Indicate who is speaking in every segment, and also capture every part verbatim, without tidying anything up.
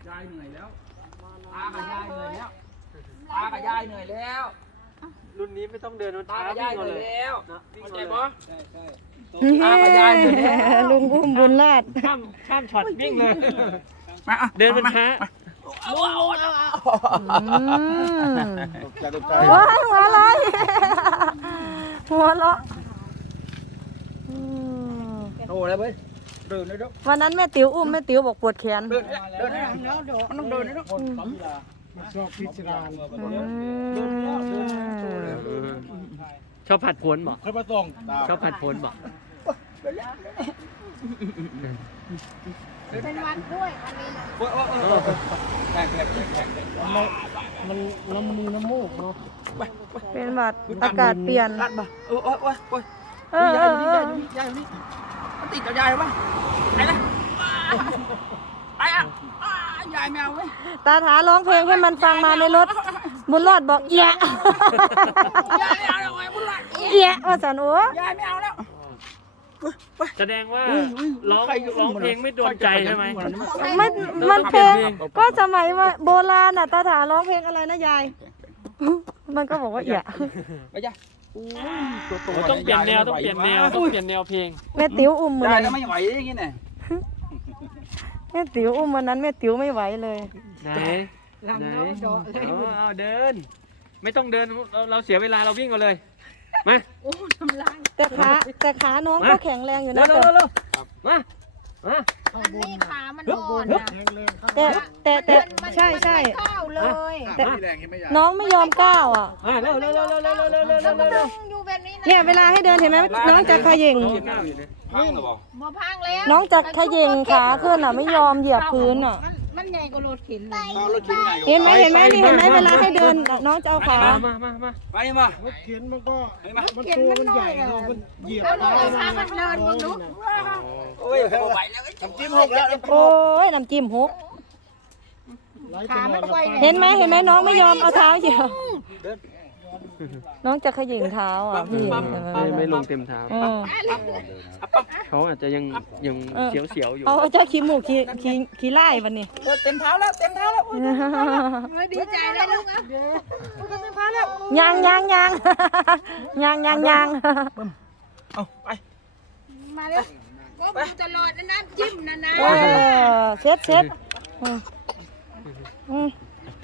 Speaker 1: ยายเหนื่อยแล้วตากับยายเหนื่อยแล้วตากับยายเหนื่อยแล้ว
Speaker 2: รุ่นนี้ไม่ต้องเดินมัน
Speaker 1: ตา
Speaker 2: ช้า
Speaker 1: กับยายเหนื่อยแล้วเข้าใจปะตา
Speaker 3: เฮ้
Speaker 1: กับยายเหนื่อยแล้ว
Speaker 3: ลุงอุ้มบุญรอด
Speaker 2: ข้ามข้ามช็อตวิ่งเลย
Speaker 1: มาอ่ะ
Speaker 2: เดินมันช้า
Speaker 1: เอาเอาเอาเอา
Speaker 3: อืมว้ายหัวอะไรหัวเราะอืม
Speaker 1: โอ้แล้วเว้ยเดินเลยลูก
Speaker 3: วันนั้นแม่ติ๋วอุ้มแม่ติ๋วบอกปวดแขน
Speaker 1: เดินเดินมันต้องเดินเลยลูก
Speaker 4: ชอบพิจารณา
Speaker 3: อืม
Speaker 2: ชอบผัดผลบอก
Speaker 4: ค่อยมาส่ง
Speaker 2: ชอบผัดผลบอก
Speaker 5: เป็นวันด้วยวันนี้นะ
Speaker 1: โอ้ยโอ้ยโอ้ยแข่งแข่งแข่งแข่ง
Speaker 4: มันน้ำมือน้ำมูกเนาะ
Speaker 3: เป็นหวัดอากาศเปลี่ยน
Speaker 1: ลัดมาโอ้ยโอ้ยโอ้ยโอ้ย
Speaker 3: เออเออเออย
Speaker 1: ายนี่ยายนี่มันติดกับยายหรือเปล่าไอ้นะไอ้อะยายแมวเว้ย
Speaker 3: ตาถาร้องเพลงให้มันฟังมาในรถบุญรอดบอกเอีย
Speaker 1: ยายไม่เอาแล้วไอ้บุญหลาน
Speaker 3: เอียว่าสันโอ้
Speaker 1: ยายไม่เอาแล้ว
Speaker 2: แสดงว่าร้องร้องเพลงไม่โดนใจใช่ไหม
Speaker 3: มันมันเพลงก็สมัยว่าโบราณน่ะตาถาร้องเพลงอะไรนะยาย มันก็บอกว่าเอีย
Speaker 1: ไปจ้ะตัวโต
Speaker 2: ต้องเปลี่ยนแนวต้องเปลี่ยนแนวต้องเปลี่ยนแนวเพลง
Speaker 3: แม่ติ๋วอุ้มมือย
Speaker 1: ายแล้วไม่ไหวอย่างงี้ไง
Speaker 3: แม่ติ๋วอุ้มวันนั้นแม่ติ๋วไม่ไหวเลย
Speaker 2: ไหนไหนเอาเอาเดิน ไม่ต้องเดินเราเราเสียเวลาเราวิ่งกันเลยมา
Speaker 5: โอ้ทำลาย
Speaker 3: แต่ขาแต่ขาน้องก็แข็งแรงอยู่
Speaker 2: เร็
Speaker 3: นะ
Speaker 2: วเร็วเร็วมามา
Speaker 5: อันนี้ขามันอ่อนนะ
Speaker 3: แต่แต่แต่
Speaker 5: มัน
Speaker 3: ใช่ใช่
Speaker 5: มันไม่เข้าเลย
Speaker 3: แต่น้องไม่ยอมก้าวอ่ะ
Speaker 2: อ่าเร็วเร็วเร็วเร็วเร็วเร็วเร็วเร็ว
Speaker 5: แล้วก็
Speaker 2: เร็
Speaker 5: ดึ
Speaker 2: ว
Speaker 5: งอยู่แบบนี้นะ
Speaker 3: เนี่ยเวลาให้เดินเห็นไหมน้องจะเขย่ง
Speaker 1: พังหรือเปล่า
Speaker 5: บ่พังแล้ว
Speaker 3: น้องจะเขย่งขาขึ้นอ่ะไม่ยอมเหยียบพื้นอ่ะ
Speaker 5: มันมันใหญ่กว่ารถเข็นเลย
Speaker 1: เอารถเข็นไง
Speaker 3: เห็นไหมเห็นไหมนี่เห็นไหมเวลาให้เดินน้องจะเอาขา
Speaker 2: มามามามา
Speaker 1: ไปมาร
Speaker 4: ถเข็นมันก็
Speaker 1: ไปมา
Speaker 4: มันตัวมันใหญ่เนาะมันเหยียบ
Speaker 5: แล้วหนูพามันเดินมึงดู
Speaker 1: โอ้ยไม่ไหวแล้วน้ำจิ้มหกแล้ว
Speaker 3: โอ้ยน้ำจิ้มหก
Speaker 5: ขามันไว
Speaker 3: เห็นไหมเห็นไหมน้องไม่ยอมเอาเท้าเหยียบน้องจะเขย่งเท้าอ่ะพี่
Speaker 2: ไม่ไม่ลงเต็มเท้า
Speaker 3: เออ
Speaker 2: เขาอาจจะยังยังเสียวเสียวอยู่
Speaker 3: เอาเจ้าขี้หมูกขี้ขี้ขี้ไล่วันนี้
Speaker 1: เต็มเท้าแล้วเต็มเท้าแล้ว
Speaker 5: ดีใจเลยลูกอ่ะ
Speaker 3: ยางยางยางยางยางยาง
Speaker 1: เอาไป
Speaker 5: มาเลยก็ดูตลอดนะน้ำจิ้มนะนะ
Speaker 3: เออเช็ดเช็ดอืมอืม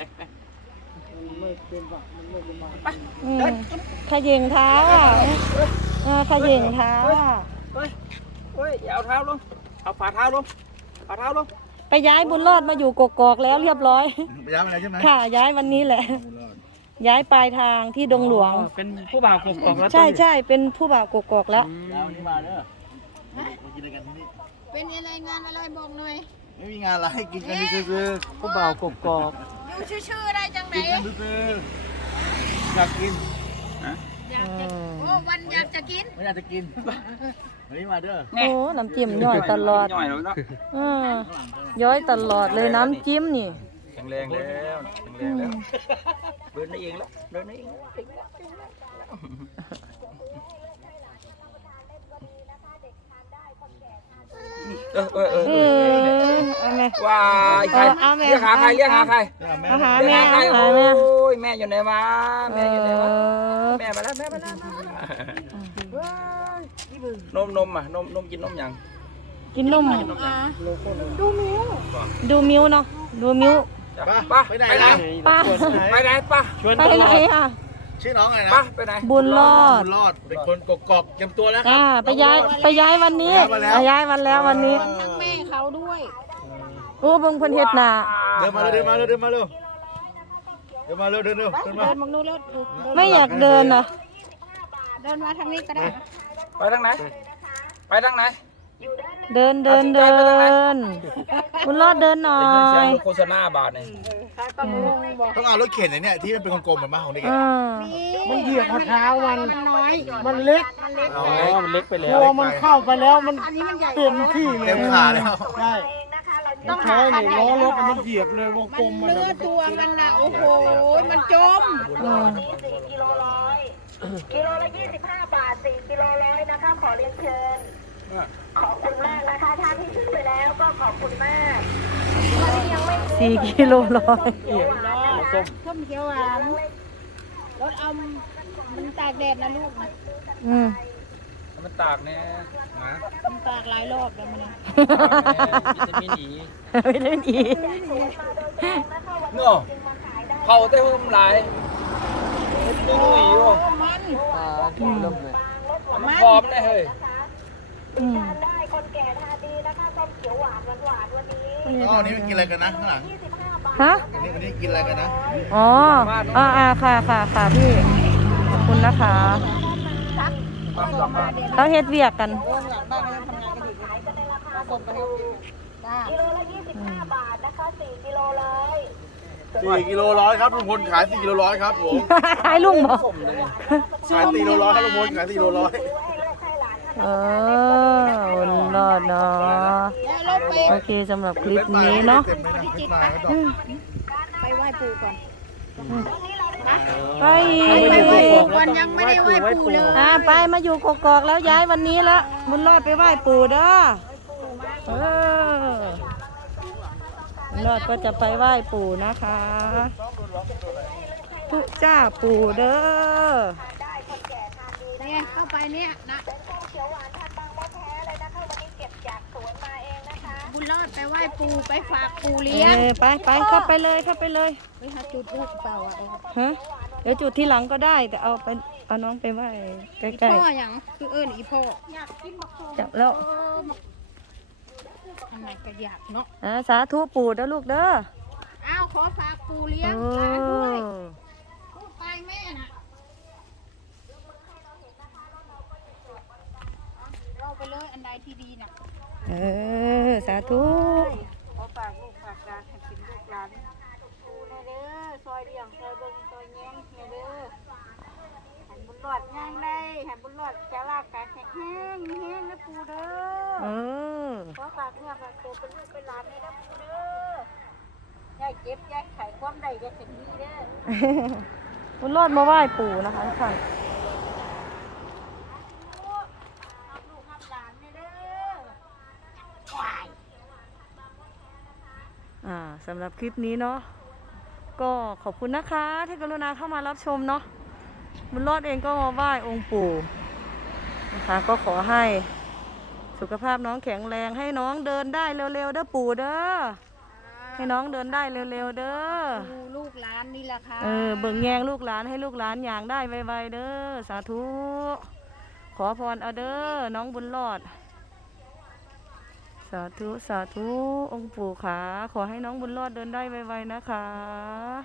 Speaker 3: อืมขย่งเท้าอ่ะเออขย่งเท้าอ่ะ
Speaker 1: เฮ้ยเฮ้ยอย่าเอาเท้าลงเอาฝ่าเท้าลงฝ่าเท้าลง
Speaker 3: ไปย้ายบุญรอดมาอยู่กกอกแล้วเรียบร้อย
Speaker 4: ย้ายมาแล้วใช่ไหม
Speaker 3: ค่ะย้ายวันนี้แหละ ย้ายปลายทางที่ดงหลวง
Speaker 2: เป็นผู้บ่าวกบกแล้ว
Speaker 3: ใช่ใช่เป็นผู้บ่าวกกอกแล้ว
Speaker 4: ย้ายวันนี้มาเด้อมากินอะไรกันที่นี่
Speaker 5: เป็นอะไรงานอะไรบอกหน่อย
Speaker 4: ไม่มีงานอะไรให้กินกันซื่อ
Speaker 2: ผู้บ่าวกบกอก
Speaker 5: อยู่ชื่อๆอะไรจังไหน
Speaker 4: ๆกินกันซื่อๆอยากกิน
Speaker 5: อยากจะโอ้วันอยากจะกิน
Speaker 4: ไม่อยากจะกินวันนี้มาเด้อ
Speaker 3: โอ้น้ำจิ้มย่อยตลอด
Speaker 1: ย่อยแล้วเนาะ
Speaker 3: เออย้อยตลอดเลยน้ำจิ้มนี่
Speaker 1: แข็งแรงแล้วแข็งแรงแล้วเดินได้เองแล้วเดินได้เองเออเออเออ
Speaker 3: เออเอาไหม
Speaker 1: ว้ายใคร
Speaker 3: เอาแม่
Speaker 1: เรียกหาใครเรียกหาใคร
Speaker 3: เอาหา
Speaker 1: เรีย
Speaker 3: แม่
Speaker 1: กหาใคร
Speaker 3: เอา
Speaker 1: โอ้
Speaker 3: หาแม่
Speaker 1: ยแม่อยู่ไหนวะแม่อยู่ไหนวะ
Speaker 3: เออ
Speaker 1: แม่มาแล้วแม่มาแล้วนมนมอ่ะนมนมกินนมยัง
Speaker 3: กินนม
Speaker 5: ดูมิ้ว
Speaker 3: ดูมิ้วเนาะดูมิ้ว
Speaker 1: ป้าไปไหน
Speaker 3: ป้า
Speaker 1: ไปไหนป้า
Speaker 2: ชวน
Speaker 3: ไปไหนอ่ะ
Speaker 4: ชื่อน้องอะไรนะ
Speaker 1: ป้าไปไหน
Speaker 3: บุญรอด
Speaker 4: บุญรอดเป็นคนกกอกเตรียมตัวแล้วครั
Speaker 3: อ่าไปย้ายไปย้ายวันนี้
Speaker 4: ย้ายมาแล้ว
Speaker 3: ไปย้ายวันแล้ววันนี้
Speaker 5: ทั้งแม่เขาด้วย
Speaker 3: โอ้เบิ่งเพิ่นเฮ็ดหน้า
Speaker 4: เดินมาเร็วเดินมาเร็วเดินมาเร็วเดินมาเร็วเดินเร็วเดินมา
Speaker 5: เดินมองนู้นแล้วดู
Speaker 3: ไม่อยากเดินอ่ะ
Speaker 5: เดินมาทางนี้ก็ได้
Speaker 1: ไปทางไหนไปทางไหน
Speaker 3: เดินเดินเดินบุญรอดเดินหน่อ
Speaker 1: ได้ยินเสียง
Speaker 3: ย
Speaker 1: โฆษณาบาทเนี่ย
Speaker 4: ต้องเอารถเข็นไอ้เนี่ยที่มันเป็นกลมๆเหมือนบ้านของเด็ก
Speaker 3: อ่า
Speaker 4: มันเหยียบเท้ามัน
Speaker 5: มันน้อย
Speaker 4: มันเล็ก
Speaker 2: อ๋อมันเล็กไปแล้
Speaker 4: พ
Speaker 2: ว
Speaker 4: อมันเข้าไปแล้วมัน
Speaker 5: อันนี้มันใหญ่
Speaker 4: เต็มที่เลยเต็มขาแล้วใช่
Speaker 5: ต้อง
Speaker 4: ใช่
Speaker 5: หา
Speaker 4: เนี่ยล้อรถมันเหยียบเลยวงกล
Speaker 5: มัน
Speaker 4: มมัน
Speaker 5: เนื้อตัวมันน่ะโอ้โหมันจม
Speaker 3: อืม
Speaker 6: กิโลร้อยกิโลละยี่สิบห้าบาทสี่กิโลร้อยนะคะ ขอเรียนเชิญ ขอบคุณมากนะคะท่านที่ขึ้นไปแล้วก็ขอบคุณมาก
Speaker 3: สี่กิโลร้อย
Speaker 2: ส้ม
Speaker 5: ส้มเขียวหวานรถเอามันตากแดดนะลูกนะ
Speaker 3: อืม
Speaker 2: มันตากเนี่ยหมา
Speaker 5: มันตากหลายรอบแล้วมันเนี่ย
Speaker 2: วิตามินอี
Speaker 3: ไม่ได้อีก
Speaker 2: เนาะเขาได้เพิ่มหลายดูดูอีกว่ะ
Speaker 5: มัน
Speaker 2: มันพร้อมเลยเฮ้ย
Speaker 3: อืม
Speaker 6: ได้คนแก่ทานดีนะคะส้มเขียวหวานหวานๆวันนี้
Speaker 4: อ๋อวันนี้ไปกินอะไรกันนะข้างหลัง
Speaker 3: ฮะ
Speaker 4: วันนี้วันนี้กินอะไรกันนะ
Speaker 3: อ๋ออ่าอ่าค่ะค่ะค่ะพี่ ขอบคุณนะคะเขาเฮ็ดเวียกกัน
Speaker 6: กิโลละยี่สิบห้าบาทนะคะสี่กิโลเลย
Speaker 4: สี่กิโลร้อยครับลุงพลขายสี่กิโลร้อยครับผม
Speaker 3: ขายลุงบอก
Speaker 4: ขายสี่กิโลร้อยครับลุงพลขายสี่กิโลร้อย
Speaker 3: เออวันรอดเนาะ
Speaker 5: แล้วรถไป
Speaker 3: โอเคสำหรับคลิปนี้เนาะ
Speaker 4: เต็มเลยนะไม่มาก็ต้อง
Speaker 5: ไปไหว้ปู่ก่อน
Speaker 3: ไป
Speaker 5: ไปไหว้ปู่ก่อนยังไม่ได้ไหว้ปู่เลย
Speaker 3: อ่าไปมาอยู่กกอกแล้วย้ายวันนี้ละบุญรอดไปไหว้ปู่เด้อเออบุญรอดก็จะไปไหว้ปู่นะคะทุจ้าปู่เด้อ
Speaker 5: เนี่ยเข้าไปเนี่ยนะ
Speaker 6: เขียวหวานพันธุ์บางมะแท้เลยนะคะวันนี้เก็บจากสวนมาเองนะคะ
Speaker 5: บุญรอดไปไหว้ปู่ไปฝากปู่
Speaker 3: เอ
Speaker 5: เลี้ยง
Speaker 3: อไปไปเข้าไปเลยเข้าไปเลย
Speaker 5: ไปหาจุดรูปเปล่าอ่ะ
Speaker 3: ฮะเดี๋ยวจุดที่หลังก็ได้แต่เอาไปเอาน้องไปไหว้ใก
Speaker 5: พ่
Speaker 3: ล้
Speaker 5: ออย่างคือเอิญอีพ่อ
Speaker 3: ๆจับแล้ว
Speaker 5: อันไหนก็อยากเนาะ
Speaker 3: อ่าสาธุปู่เด้อลูกเด้อ
Speaker 5: อ้าวขอฝากปู่เลี้ย
Speaker 3: โอ้
Speaker 5: งหลานด้วยพูดไปแม่น่ะเราไปเลยอันใดที่ดีน่ะ
Speaker 3: เออสาธุ
Speaker 5: ขอฝากลูกฝากหลานให้เป็นลูกหลานปู่ในเด้อซอยเลี้ยงซอยเบิ่งซอยแย้งในเด้อหันบุญรอดย่างได้หันบุญรอดจะลากกายแข็งแห้งมีแห้งนะปู่เด้อ
Speaker 3: เออ
Speaker 5: ขอฝากเนื้อฝากตัวเป็นลูกเป็นหลานในน้ำปูเด้อยายเจ็บยายไข้ความใดยายเป็นดีเด้อ
Speaker 3: บุญรอดมาไหว้ปู่นะคะทุกท่าน
Speaker 5: ลูกกับหลานในเด้อ
Speaker 3: อ่าสำหรับคลิปนี้เนาะก็ขอบคุณนะคะที่กรุณาเข้ามารับชมเนาะบุญรอดเองก็มาไหว้องค์ปู่นะคะก็ขอให้สุขภาพน้องแข็งแรงให้น้องเดินได้เร็วๆเด้อปู่เด้อให้น้องเดินได้เร็วๆเด้อ
Speaker 5: ดูลูกหลานนี่แหละค่ะ
Speaker 3: เออเบิ่งแยงลูกหลานให้ลูกหลานอย่างได้ไวๆเด้อสาธุขอพรเอาเด้อน้องบุญรอดสาธุสาธุองค์ปู่ขาขอให้น้องบุญรอดเดินได้ไวๆนะคะ